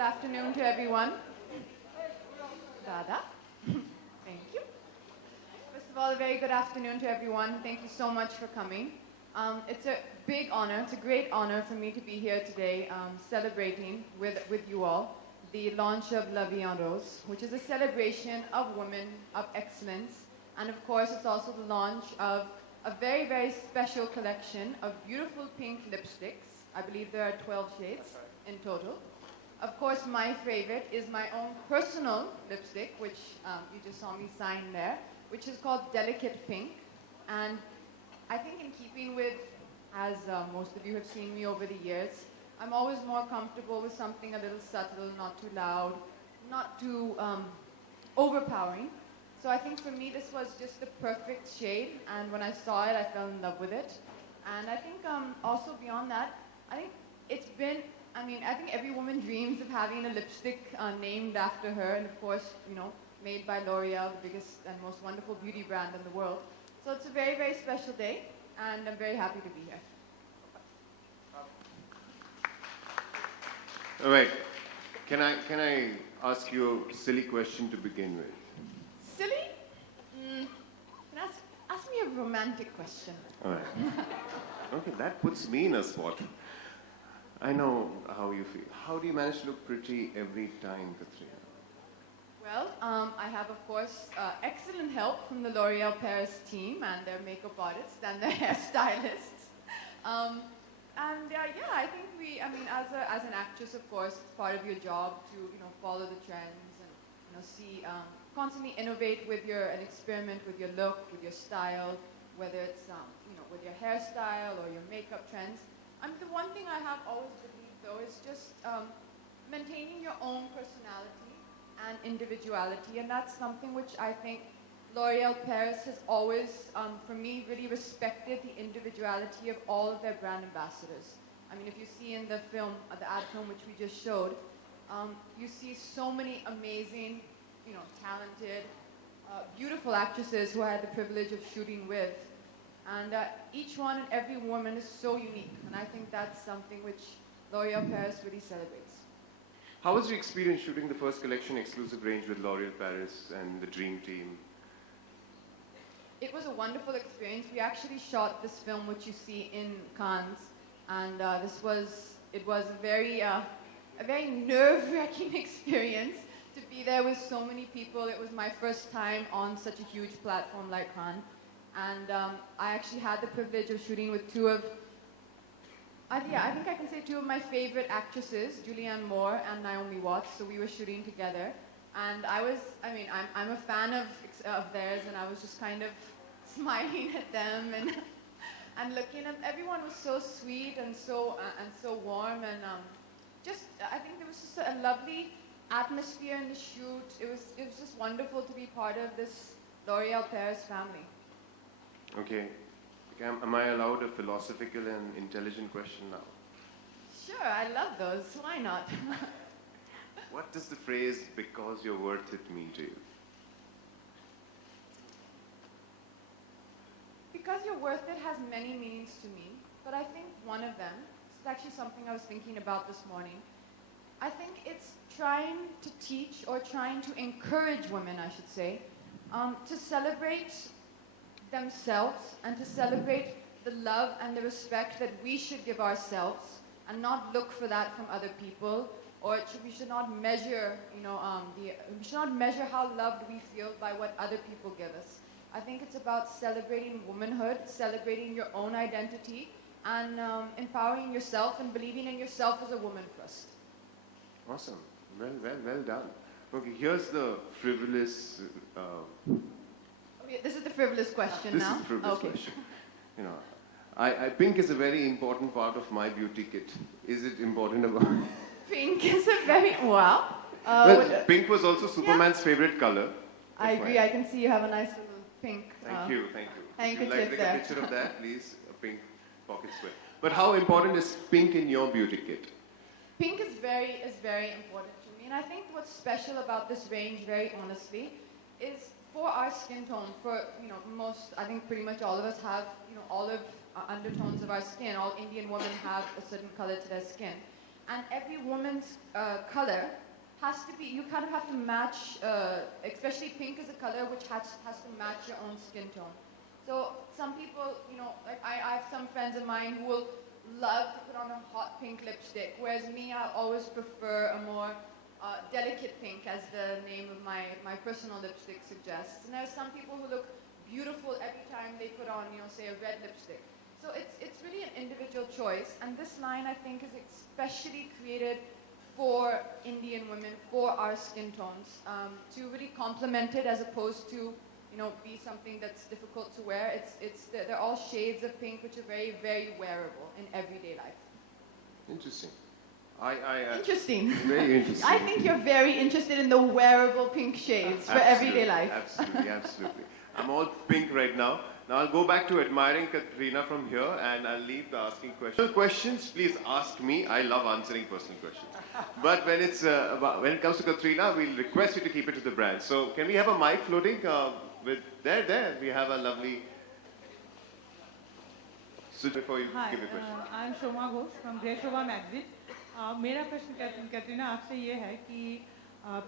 good afternoon to everyone. Dada. Thank you. First of all, a very good afternoon to everyone. Thank you so much for coming. It's a big honor, it's a great honor for me to be here today celebrating with you all the launch of La Vie en Rose, which is a celebration of women, of excellence. And of course, it's also the launch of a very, very special collection of beautiful pink lipsticks. I believe there are 12 shades in total. Of course, my favorite is my own personal lipstick, which you just saw me sign there, which is called Delicate Pink. And I think in keeping with, as most of you have seen me over the years, I'm always more comfortable with something a little subtle, not too loud, not too overpowering. So I think for me this was just the perfect shade, and when I saw it, I fell in love with it. And I think also beyond that, I think it's been, I think every woman dreams of having a lipstick named after her, and of course, made by L'Oreal, the biggest and most wonderful beauty brand in the world. So it's a very, very special day, and I'm very happy to be here. All right. Can I ask you a silly question to begin with? Silly? Ask me a romantic question. All right. Okay, that puts me in a spot. I know how you feel. How do you manage to look pretty every time, Katrina? Well, I have, of course, excellent help from the L'Oreal Paris team and their makeup artists and their hairstylists. I think as an actress, of course, it's part of your job to, follow the trends and, see, constantly innovate and experiment with your look, with your style, whether it's, with your hairstyle or your makeup trends. The one thing I have always believed, though, is just maintaining your own personality and individuality, and that's something which I think L'Oreal Paris has always, for me, really respected the individuality of all of their brand ambassadors. If you see in the film, the ad film which we just showed, you see so many amazing, talented, beautiful actresses who I had the privilege of shooting with. And each one and every woman is so unique, and I think that's something which L'Oreal Paris really celebrates. How was your experience shooting the first collection exclusive range with L'Oreal Paris and the Dream Team? It was a wonderful experience. We actually shot this film, which you see in Cannes, and it was a very nerve-wracking experience to be there with so many people. It was my first time on such a huge platform like Cannes, and I actually had the privilege of shooting with two of my favorite actresses, Julianne Moore and Naomi Watts. So we were shooting together. And I'm a fan of theirs, and I was just kind of smiling at them and looking at everyone was so sweet and so warm, and I think there was just a lovely atmosphere in the shoot. It was just wonderful to be part of this L'Oreal Paris family. Okay. Am I allowed a philosophical and intelligent question now? Sure, I love those. Why not? What does the phrase, "because you're worth it," mean to you? Because you're worth it has many meanings to me, but I think one of them, this is actually something I was thinking about this morning, I think it's trying to teach or trying to encourage women, I should say, to celebrate themselves and to celebrate the love and the respect that we should give ourselves and not look for that from other people. Or we should not measure, we should not measure how loved we feel by what other people give us. I think it's about celebrating womanhood, celebrating your own identity, and empowering yourself and believing in yourself as a woman first. Awesome. Well done. Okay, here's the frivolous... This is the frivolous question this now? This is the frivolous question. Pink is a very important part of my beauty kit. Is it important about... Pink is a very, wow. Pink was also Superman's favorite color. I agree. I can see you have a nice little pink. Thank you. If you'd like to take a picture of that, please, a pink pocket square. But how important is pink in your beauty kit? Pink is very important to me, and I think what's special about this range, very honestly, is for our skin tone. For I think pretty much all of us have olive undertones of our skin. All Indian women have a certain color to their skin. and every woman's color has to be, you kind of have to match, especially pink is a color which has to match your own skin tone. So some people, you know, like I have some friends of mine who will love to put on a hot pink lipstick, whereas me, I always prefer a more delicate pink, as the name of my personal lipstick suggests. And there are some people who look beautiful every time they put on, you know, say a red lipstick. So it's really an individual choice, and this line I think is especially created for Indian women, for our skin tones, to really complement it as opposed to, you know, be something that's difficult to wear. They're all shades of pink which are very, very wearable in everyday life. Interesting. Interesting. Very interesting. I think you're very interested in the wearable pink shades for everyday life. Absolutely, absolutely. I'm all pink right now. Now I'll go back to admiring Katrina from here, and I'll leave the asking questions. Questions, please ask me. I love answering personal questions. But when it comes to Katrina, we'll request you to keep it to the brand. So can we have a mic floating? There. We have a lovely. So before you Hi, give a question. I'm Shoma Ghosh from Grey Shobha magazine. मेरा प्रश्न कैटरीना आपसे ये है कि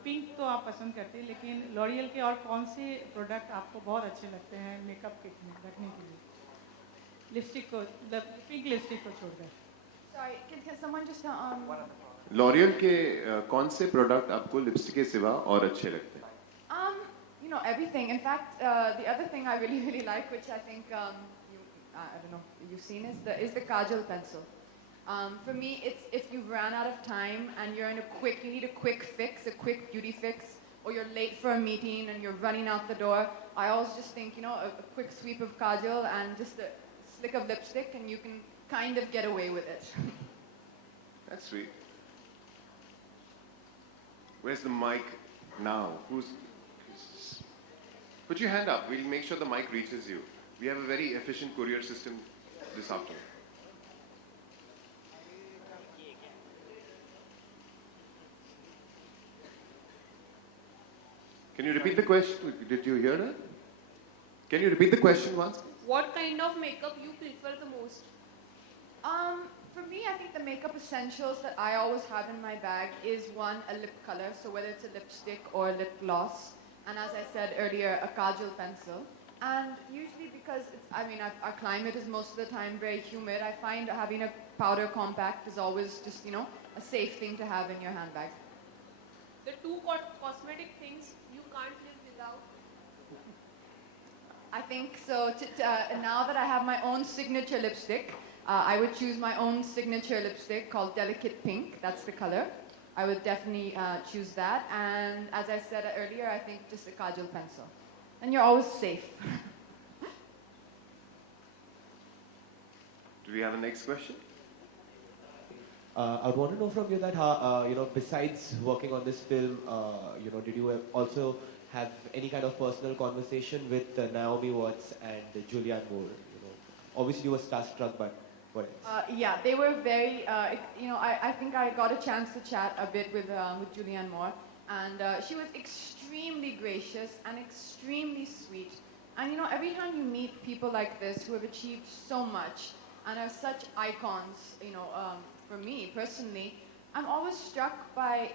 pink तो आप पसंद करते हैं, लेकिन लॉरियल के और कौन से प्रोडक्ट आपको बहुत अच्छे लगते हैं मेकअप किट में रखने के लिए, लिपस्टिक को, पिंक लिपस्टिक को छोड़कर? Sorry, can someone just L'Oreal के कौन से प्रोडक्ट आपको लिपस्टिक के सिवा और अच्छे लगते हैं? You know, everything. In fact, the other thing I really, really like, which I think I don't know, you've seen, is the kajal pencil. For me, it's if you've ran out of time and you need a quick fix, a quick beauty fix, or you're late for a meeting and you're running out the door, I always just think, you know, a quick sweep of kajal and just a slick of lipstick, and you can kind of get away with it. That's sweet. Where's the mic now? Put your hand up. We'll make sure the mic reaches you. We have a very efficient courier system this afternoon. Can you repeat the question? Did you hear that? Can you repeat the question once? What kind of makeup you prefer the most? For me, I think the makeup essentials that I always have in my bag is one, a lip color, so whether it's a lipstick or a lip gloss, and as I said earlier, a kajal pencil. And usually because our climate is most of the time very humid, I find having a powder compact is always just, you know, a safe thing to have in your handbag. The two cosmetic things you can't live without? I think so. Now that I have my own signature lipstick, I would choose my own signature lipstick called Delicate Pink. That's the color. I would definitely choose that. And as I said earlier, I think just a kajal pencil. And you're always safe. Do we have a next question? I would want to know from you that how, besides working on this film, did you also have any kind of personal conversation with Naomi Watts and Julianne Moore? Obviously you were starstruck, but what else? Yeah, they were very, I think I got a chance to chat a bit with Julianne Moore, and she was extremely gracious and extremely sweet. And every time you meet people like this who have achieved so much and are such icons, for me personally, I'm always struck by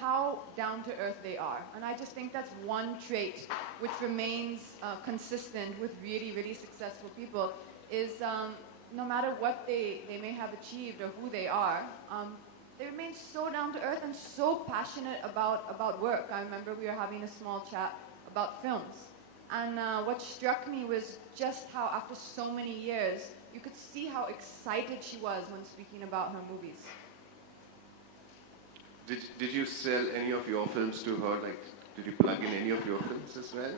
how down to earth they are. And I just think that's one trait which remains consistent with really, really successful people is no matter what they may have achieved or who they are, they remain so down to earth and so passionate about work. I remember we were having a small chat about films. And what struck me was just how after so many years, you could see how excited she was when speaking about her movies. Did you sell any of your films to her? Like, did you plug in any of your films as well?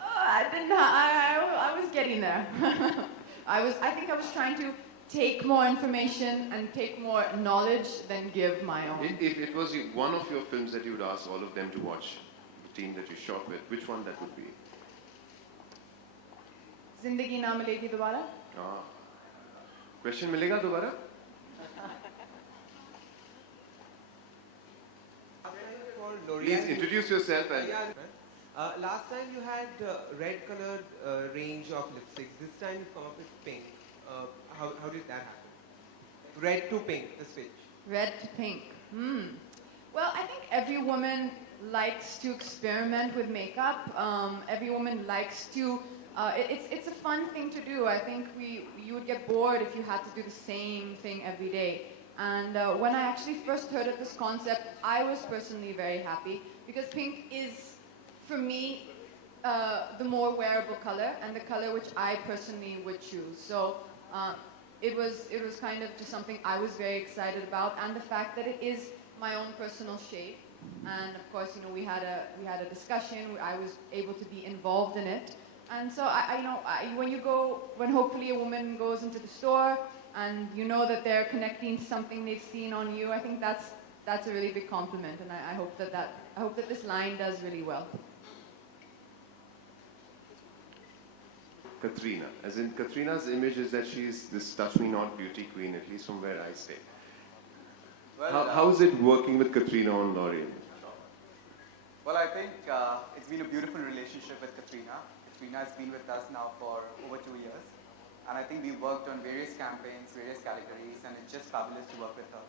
I didn't. I was getting there. I think I was trying to take more information and take more knowledge than give my own. If it was one of your films that you would ask all of them to watch, the team that you shot with, which one that would be? Zindagi Na Milegi Dobara? Question milega dobara? Please introduce yourself. And last time you had red colored range of lipsticks. This time you've come up with pink. How did that happen? Red to pink, the switch. Red to pink. Well, I think every woman likes to experiment with makeup. Every woman likes to. It's a fun thing to do. I think you would get bored if you had to do the same thing every day. And when I actually first heard of this concept, I was personally very happy because pink is, for me, the more wearable color and the color which I personally would choose. So it was kind of just something I was very excited about, and the fact that it is my own personal shade. And of course, we had a discussion. I was able to be involved in it. And so when hopefully a woman goes into the store and you know that they're connecting to something they've seen on you, I think that's a really big compliment, and I hope that this line does really well. Katrina, as in Katrina's image is that she's this touch me not beauty queen, at least from where I stay. Well, How is it working with Katrina on L'Oreal? well, I think it's been a beautiful relationship with Katrina. Katrina has been with us now for over 2 years. And I think we've worked on various campaigns, various categories, and it's just fabulous to work with her.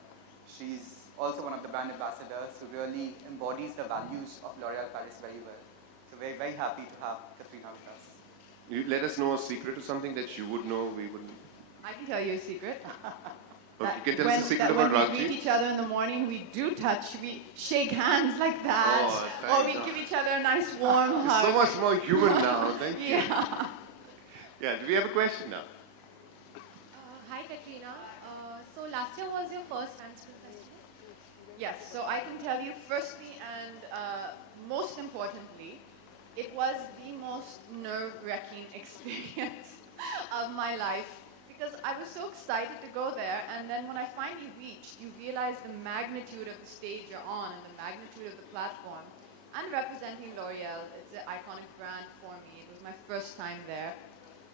She's also one of the brand ambassadors who really embodies the values of L'Oreal Paris very well. So we're very happy to have Katrina with us. You let us know a secret or something that you would know, we wouldn't. I can tell you a secret. Okay, you can tell us a secret about when we meet Ragji. each other in the morning, we do touch, we shake hands like that, Oh, or we thank give each other a nice warm It's hug. so much more human now, thank you. Yeah. Yeah, do we have a question now? Hi Katrina. So last year was your first Answer Festival? Yes, so I can tell you firstly and most importantly, it was the most nerve-wracking experience of my life because I was so excited to go there, and then when I finally reached, you realize the magnitude of the stage you're on and the magnitude of the platform. And representing L'Oreal, it's an iconic brand for me. It was my first time there.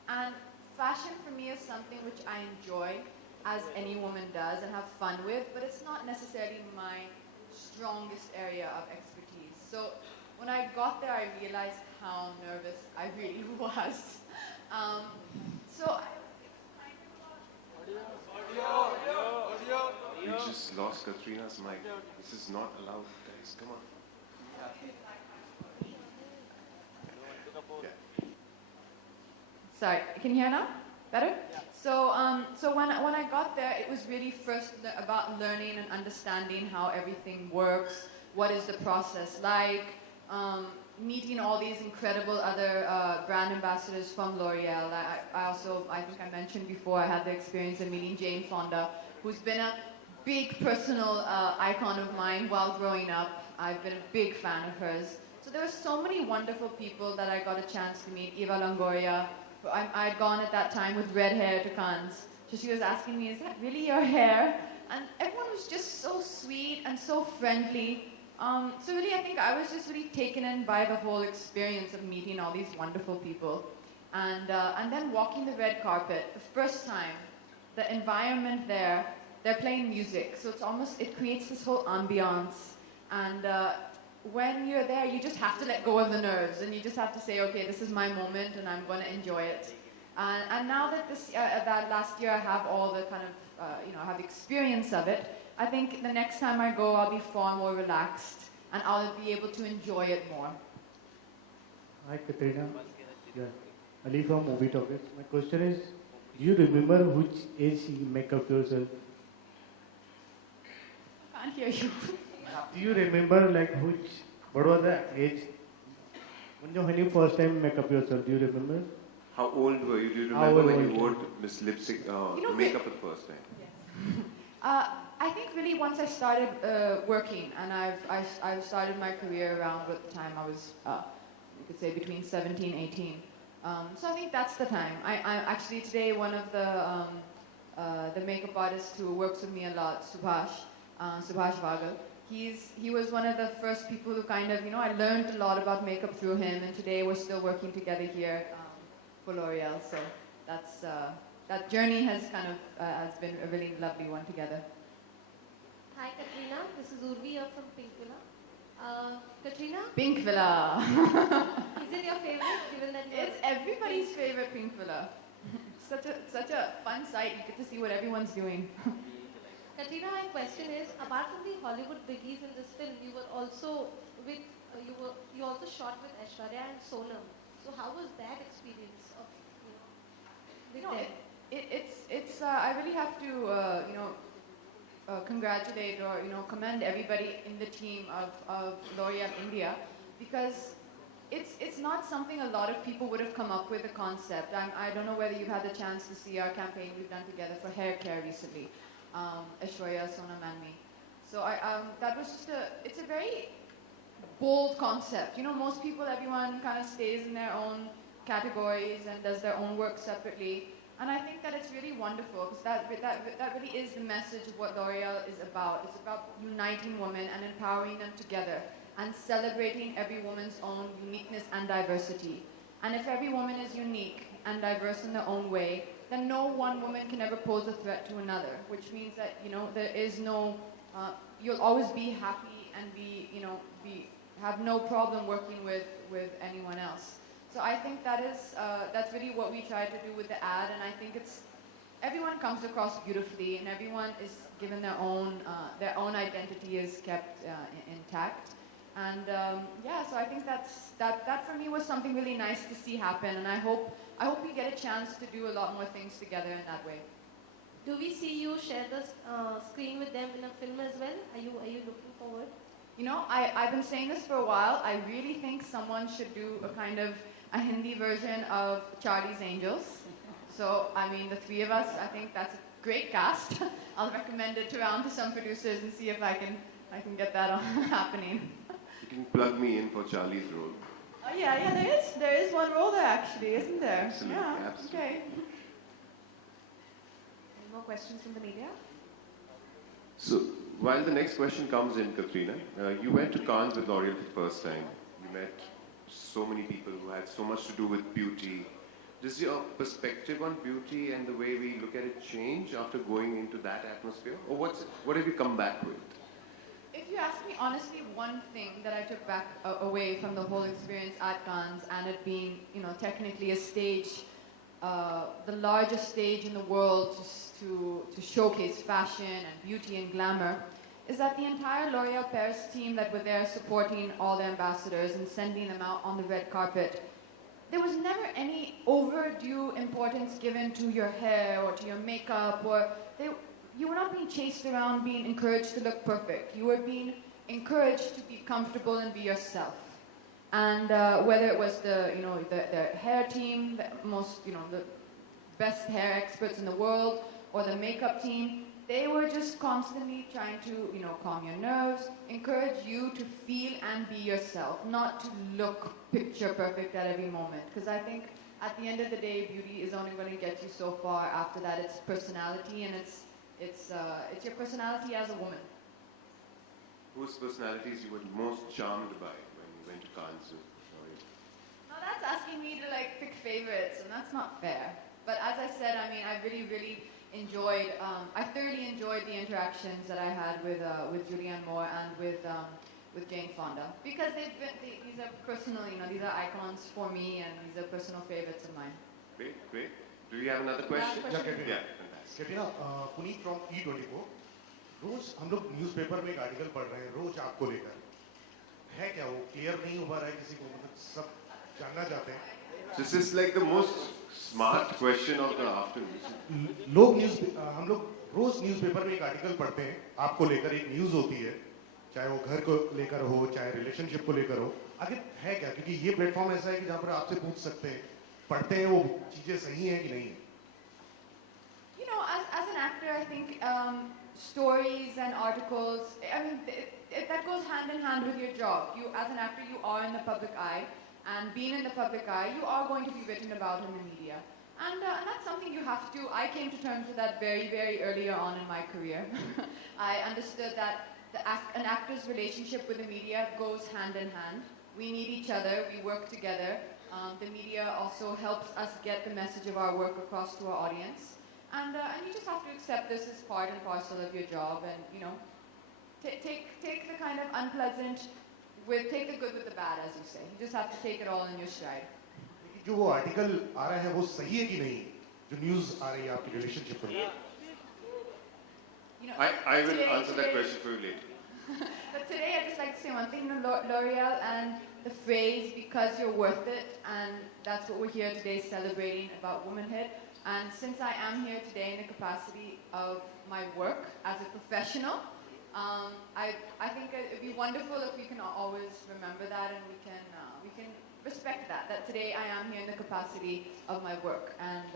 And fashion for me is something which I enjoy, as any woman does, and have fun with, but it's not necessarily my strongest area of expertise. So when I got there, I realized how nervous I really was. We just lost Katrina's mic. This is not allowed, guys. Come on. Yeah. Sorry, can you hear now? Better? So when I got there, it was really first about learning and understanding how everything works, what is the process like, meeting all these incredible other brand ambassadors from L'Oreal. I think I mentioned before, I had the experience of meeting Jane Fonda, who's been a big personal icon of mine while growing up. I've been a big fan of hers. So there were so many wonderful people that I got a chance to meet. Eva Longoria, I'd gone at that time with red hair to Cannes. So she was asking me, is that really your hair? And everyone was just so sweet and so friendly. So really, I think I was just really taken in by the whole experience of meeting all these wonderful people. And then walking the red carpet, the first time, the environment there, they're playing music. So it creates this whole ambiance. And when you're there, you just have to let go of the nerves, and you just have to say, okay, this is my moment, and I'm going to enjoy it. And now that that last year I have all the kind of, I have the experience of it, I think the next time I go, I'll be far more relaxed, and I'll be able to enjoy it more. Hi, Katrina. Yeah. Ali from Movie Talkers. My question is, do you remember which age you make up yourself? I can't hear you. Do you remember what was the age when you first time make up yourself? Do you remember? How old were you? Do you How remember old when were you you? wore Miss Lipstick makeup for the first time? Yes. I think really once I started working, and I started my career around what the time I was, you could say between 17, 18. So I think that's the time. I actually today one of the makeup artists who works with me a lot, Subhash Vagal. He was one of the first people who kind of, I learned a lot about makeup through him, and today we're still working together here for L'Oreal. So that journey has has been a really lovely one together. Hi Katrina, this is Urvi here from Pink Villa. Katrina, Pink Villa. is it your favorite given that you're It's everybody's favorite Pink Villa. Such a fun sight. You get to see what everyone's doing. Katrina, my question is, apart from the Hollywood biggies in this film, you were also with, you also shot with Aishwarya and Sonam. So how was that experience of, with them? I really have to, congratulate or, commend everybody in the team of L'Oreal India, because it's not something a lot of people would have come up with, the concept. I don't know whether you've had the chance to see our campaign we've done together for hair care recently, Aishwarya, Sonam and me. So that was just it's a very bold concept. Most people, everyone kind of stays in their own categories and does their own work separately. And I think that it's really wonderful, because that really is the message of what L'Oreal is about. It's about uniting women and empowering them together and celebrating every woman's own uniqueness and diversity. And if every woman is unique and diverse in their own way, then no one woman can ever pose a threat to another, which means that, there is no, you'll always be happy and have no problem working with anyone else. So I think that's really what we try to do with the ad, and I think everyone comes across beautifully, and everyone is given their own identity is kept intact, and so I think that for me was something really nice to see happen, and I hope we get a chance to do a lot more things together in that way. Do we see you share the screen with them in a film as well? Are you looking forward? I've been saying this for a while. I really think someone should do a Hindi version of Charlie's Angels. So, the three of us, I think that's a great cast. I'll recommend it around to some producers and see if I can get that happening. You can plug me in for Charlie's role. Oh yeah, there is one role there actually, isn't there? Absolutely, Yeah, absolutely. okay. Any more questions from the media? So, while the next question comes in, Katrina, you went to Cannes with L'Oreal for the first time. You met so many people who had so much to do with beauty. Does your perspective on beauty and the way we look at it change after going into that atmosphere? Or what have you come back with? If you ask me honestly, one thing that I took back away from the whole experience at Cannes, and it being, technically a stage, the largest stage in the world to showcase fashion and beauty and glamour, is that the entire L'Oreal Paris team that were there supporting all the ambassadors and sending them out on the red carpet, there was never any overdue importance given to your hair or to your makeup, you were not being chased around being encouraged to look perfect. You were being encouraged to be comfortable and be yourself. And whether it was the hair team, the best hair experts in the world, or the makeup team, they were just constantly trying to, calm your nerves, encourage you to feel and be yourself, not to look picture perfect at every moment. Because I think at the end of the day, beauty is only going to get you so far. After that, it's personality, and it's your personality as a woman. Whose personalities you were most charmed by when you went to Cannes with L'Oreal? Now that's asking me to pick favorites, and that's not fair. But as I said, I really, really enjoyed, I thoroughly enjoyed the interactions that I had with Julianne Moore and with Jane Fonda, because these are personal, these are icons for me, and these are personal favorites of mine. Great. Do you have another question? Last question. Yeah, fantastic. Katrina, Puneet from E24. रोज हम लोग newspaper में एक article पढ़ रहे हैं रोज आपको लेकर है क्या वो क्लियर नहीं हुआ रहा है किसी को मतलब सब जानना चाहते हैं. This is like the most smart question of the afternoon. हम लोग रोज न्यूज़पेपर में एक आर्टिकल पढ़ते हैं आपको लेकर एक न्यूज़ होती है चाहे वो घर को लेकर हो चाहे रिलेशनशिप को लेकर हो आगे है क्या क्योंकि ये प्लेटफॉर्म ऐसा है कि जहाँ पर आपसे पूछ सकते हैं पढ़ते हैं वो चीजें सही हैं कि नहीं है. As an actor, I think stories and articles, that goes hand in hand with your job. You, as an actor, you are in the public eye, and being in the public eye, you are going to be written about in the media. And that's something you have to, I came to terms with that very, very earlier on in my career. I understood that an actor's relationship with the media goes hand in hand. We need each other, we work together. The media also helps us get the message of our work across to our audience. And you just have to accept this as part and parcel of your job, and take the kind of unpleasant take the good with the bad, as you say. You just have to take it all in your stride. जो वो article आ रहा है वो सही है कि नहीं जो न्यूज़ आ रही है आपकी रिलेशनशिप पर. I will Today- answer that today- question for you later. But today I'd just like to say one thing, L'Oreal and the phrase, because you're worth it, and that's what we're here today celebrating about womanhood. And since I am here today in the capacity of my work as a professional, I think it'd be wonderful if we can always remember that, and we can respect that today I am here in the capacity of my work. And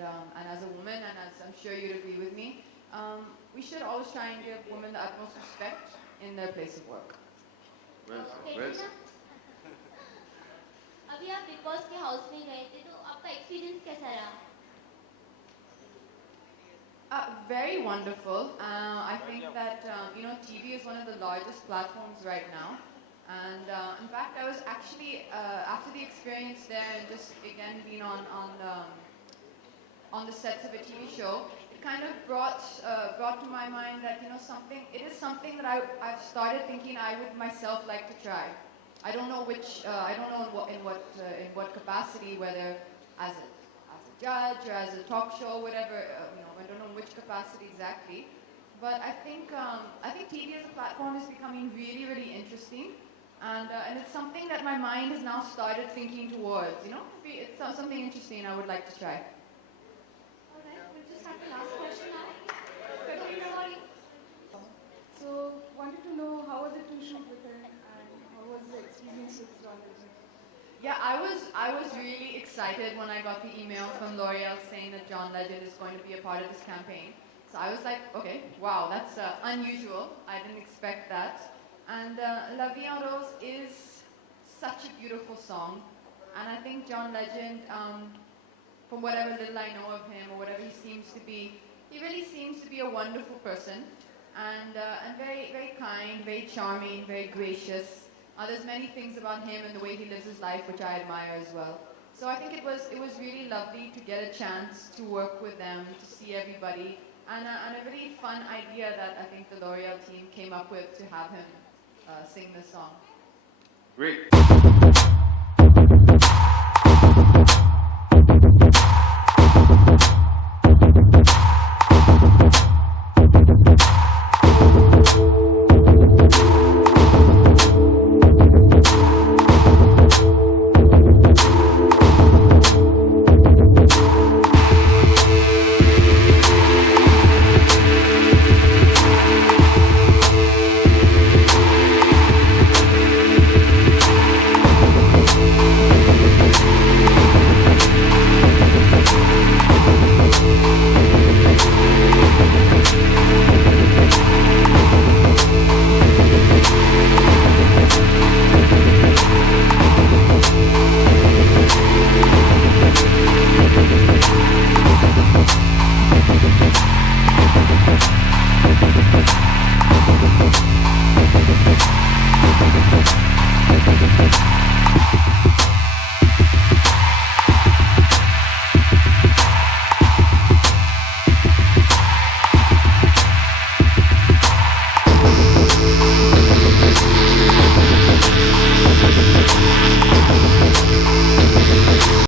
as a woman, and as I'm sure you'd agree with me, we should always try and give women the utmost respect in their place of work. Well, Katrina, अभी आप big boss के house में गए थे तो आपका experience कैसा रहा? Very wonderful. I think that TV is one of the largest platforms right now, and in fact, I was actually after the experience there and just again being on the sets of a TV show, it kind of brought to my mind that it is something that I've started thinking I would myself like to try. I don't know in what capacity, whether as a judge or as a talk show, whatever. I don't know in which capacity exactly. But I think TV as a platform is becoming really, really interesting, and it's something that my mind has now started thinking towards. It's something interesting I would like to try. All right, we'll just have the last question now. Katrina, sorry. So, wanted to know how was it to shoot with her, and how was the experience with John Legend? Yeah, I was really excited when I got the email from L'Oreal saying that John Legend is going to be a part of this campaign. So I was like, okay, wow, that's unusual. I didn't expect that. And La Vie en Rose is such a beautiful song. And I think John Legend, from whatever little I know of him or whatever he seems to be, he really seems to be a wonderful person. And very, very kind, very charming, very gracious. There's many things about him and the way he lives his life which I admire as well. So I think it was really lovely to get a chance to work with them, to see everybody, and a really fun idea that I think the L'Oreal team came up with to have him sing this song. Great. Thank you.